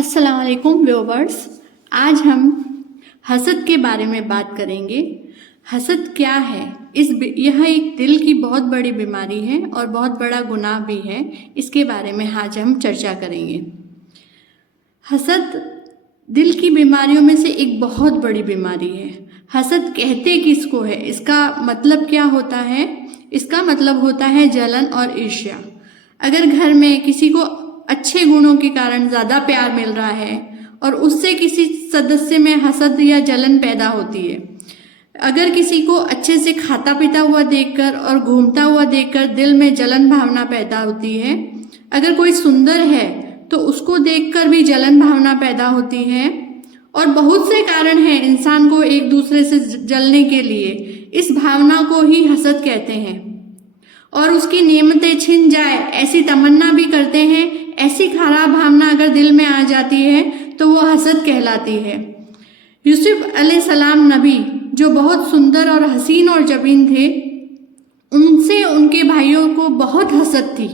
अस्सलाम वालेकुम व्यूअर्स। आज हम हसद के बारे में बात करेंगे। हसद क्या है? यह एक दिल की बहुत बड़ी बीमारी है और बहुत बड़ा गुनाह भी है। इसके बारे में आज हम चर्चा करेंगे। हसद दिल की बीमारियों में से एक बहुत बड़ी बीमारी है। हसद कहते किसको है? इसका मतलब क्या होता है? इसका मतलब होता है जलन और ईर्ष्या। अगर घर में किसी को अच्छे गुणों के कारण ज़्यादा प्यार मिल रहा है और उससे किसी सदस्य में हसद या जलन पैदा होती है, अगर किसी को अच्छे से खाता पीता हुआ देखकर और घूमता हुआ देखकर दिल में जलन भावना पैदा होती है, अगर कोई सुंदर है तो उसको देखकर भी जलन भावना पैदा होती है, और बहुत से कारण हैं इंसान को एक दूसरे से जलने के लिए। इस भावना को ही हसद कहते हैं। और उसकी नेमतें छिन जाए ऐसी तमन्ना भी करते हैं। ऐसी खराब भावना अगर दिल में आ जाती है तो वो हसद कहलाती है। यूसुफ अलैहिस्सलाम नबी, जो बहुत सुंदर और हसीन और जबीन थे, उनसे उनके भाइयों को बहुत हसद थी।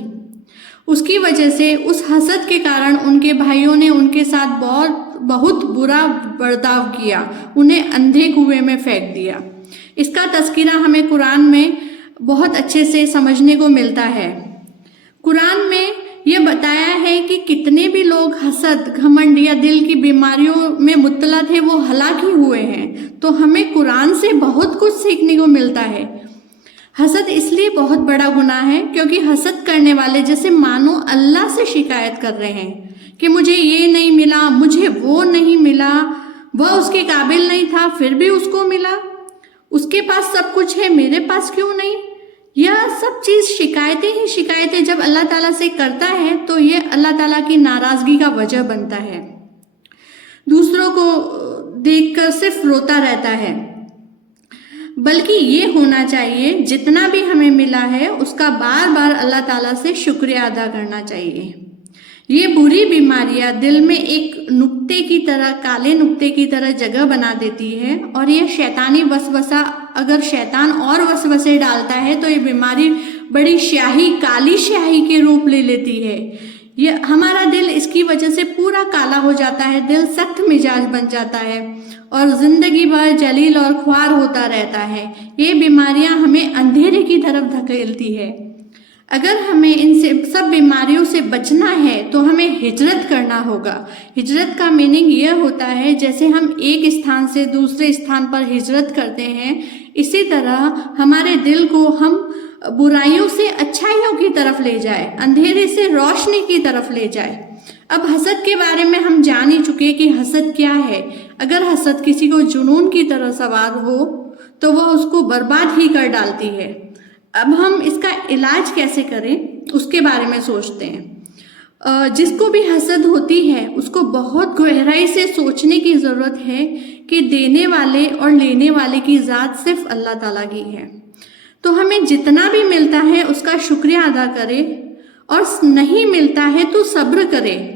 उसकी वजह से, उस हसद के कारण उनके भाइयों ने उनके साथ बहुत बुरा बर्ताव किया, उन्हें अंधे कुएं में फेंक दिया। इसका तज़किरा हमें कुरान में बहुत अच्छे से समझने को मिलता है। कुरान में यह बताया है कि कितने भी लोग हसद, घमंड या दिल की बीमारियों में मुब्तला थे, वो हलाक ही हुए हैं। तो हमें कुरान से बहुत कुछ सीखने को मिलता है। हसद इसलिए बहुत बड़ा गुनाह है क्योंकि हसद करने वाले जैसे मानो अल्लाह से शिकायत कर रहे हैं कि मुझे ये नहीं मिला, मुझे वो नहीं मिला, वह उसके काबिल नहीं था फिर भी उसको मिला, उसके पास सब कुछ है मेरे पास क्यों नहीं। यह सब चीज़ शिकायतें ही शिकायतें जब अल्लाह ताला से करता है तो ये अल्लाह ताला की नाराज़गी का वजह बनता है। दूसरों को देखकर सिर्फ रोता रहता है। बल्कि ये होना चाहिए जितना भी हमें मिला है उसका बार बार अल्लाह ताला से शुक्रिया अदा करना चाहिए। ये बुरी बीमारियां दिल में एक नुक्ते की तरह, काले नुक्ते की तरह जगह बना देती है, और ये शैतानी वसवसा, अगर शैतान और वसवसे डालता है तो ये बीमारी बड़ी स्याही, काली स्याही के रूप ले लेती है। ये हमारा दिल इसकी वजह से पूरा काला हो जाता है, दिल सख्त मिजाज बन जाता है और जिंदगी भर जलील और ख्वार होता रहता है। ये बीमारियां हमें अंधेरे की तरफ धकेलती है। अगर हमें इन सब बीमारियों से बचना है तो हमें हिजरत करना होगा। हिजरत का मीनिंग यह होता है जैसे हम एक स्थान से दूसरे स्थान पर हिजरत करते हैं, इसी तरह हमारे दिल को हम बुराइयों से अच्छाइयों की तरफ ले जाए, अंधेरे से रोशनी की तरफ ले जाए। अब हसद के बारे में हम जान ही चुके कि हसद क्या है। अगर हसद किसी को जुनून की तरह सवार हो तो वह उसको बर्बाद ही कर डालती है। अब हम इसका इलाज कैसे करें उसके बारे में सोचते हैं। जिसको भी हसद होती है उसको बहुत गहराई से सोचने की ज़रूरत है कि देने वाले और लेने वाले की ज़ात सिर्फ अल्लाह ताला की है। तो हमें जितना भी मिलता है उसका शुक्रिया अदा करें, और नहीं मिलता है तो सब्र करें,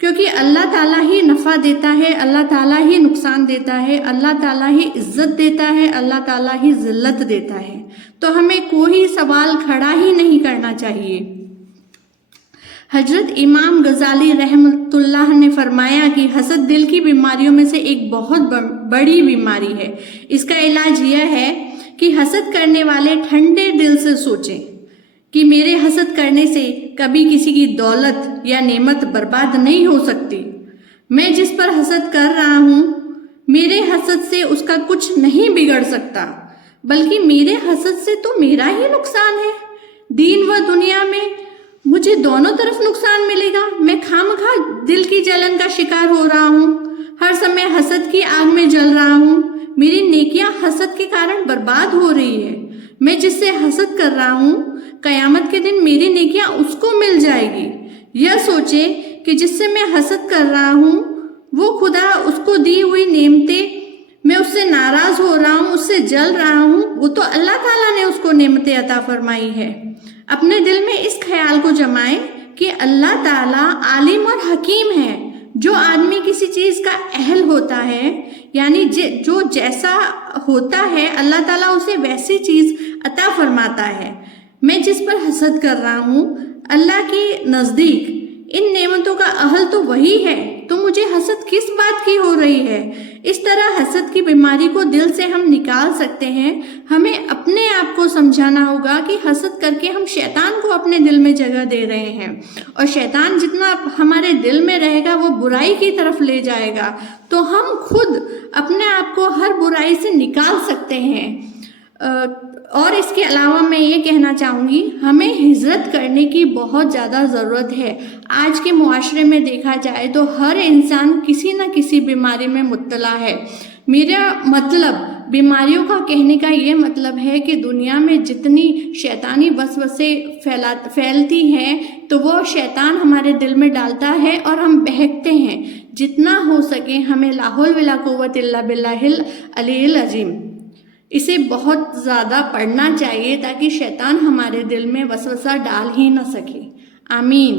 क्योंकि अल्लाह ताला ही नफ़ा देता है, अल्लाह ताला ही नुकसान देता है, अल्लाह ताला ही इज्जत देता है, अल्लाह ताला ही ज़िल्लत देता है। तो हमें कोई सवाल खड़ा ही नहीं करना चाहिए। हजरत इमाम गजाली रहमतुल्लाह ने फरमाया कि हसद दिल की बीमारियों में से एक बहुत बड़ी बीमारी है। इसका इलाज यह है कि हसद करने वाले ठंडे दिल से सोचें कि मेरे हसद करने से कभी किसी की दौलत या नेमत बर्बाद नहीं हो सकती। मैं जिस पर हसद कर रहा हूँ, मेरे हसद से उसका कुछ नहीं बिगड़ सकता, बल्कि मेरे हसद से तो मेरा ही नुकसान है। दीन व दुनिया में मुझे दोनों तरफ नुकसान मिलेगा। मैं खामखा दिल की जलन का शिकार हो रहा हूँ, हर समय हसद की आग में जल रहा हूँ। मेरी नेकियां हसद के कारण बर्बाद हो रही है। मैं जिससे हसद कर रहा हूँ, कयामत के दिन मेरी नेकियां उसको मिल जाएगी। यह सोचे कि जिससे मैं हसद कर रहा हूँ वो खुदा, उसको दी हुई नेमतें, मैं उससे नाराज हो रहा हूँ, उससे जल रहा हूँ, वो तो अल्लाह ताला ने उसको नेमतें अता फरमाई है। अपने दिल में इस ख्याल को जमाएं कि अल्लाह ताला आलिम और हकीम है। जो आदमी किसी चीज़ का अहल होता है, यानी जो जैसा होता है, अल्लाह ताला उसे वैसी चीज़ अता फरमाता है। मैं जिस पर हसद कर रहा हूँ, अल्लाह के नज़दीक इन नेमतों का अहल तो वही है। तुम मुझे हसद किस बात की हो रही है। इस तरह हसद की बीमारी को दिल से हम निकाल सकते हैं। हमें अपने आप को समझाना होगा कि हसद करके हम शैतान को अपने दिल में जगह दे रहे हैं, और शैतान जितना हमारे दिल में रहेगा वो बुराई की तरफ ले जाएगा। तो हम खुद अपने आप को हर बुराई से निकाल सकते हैं। और इसके अलावा मैं ये कहना चाहूँगी, हमें हिजरत करने की बहुत ज़्यादा ज़रूरत है। आज के मुआशरे में देखा जाए तो हर इंसान किसी न किसी बीमारी में मुब्तला है। मेरा मतलब, बीमारियों का कहने का ये मतलब है कि दुनिया में जितनी शैतानी वसवसे फैलती हैं तो वो शैतान हमारे दिल में डालता है और हम बहकते हैं। जितना हो सके हमें ला हौल वला कुव्वत इल्ला बिल्लाहिल अलील अज़ीम इसे बहुत ज़्यादा पढ़ना चाहिए ताकि शैतान हमारे दिल में वसवसा डाल ही ना सके। आमीन।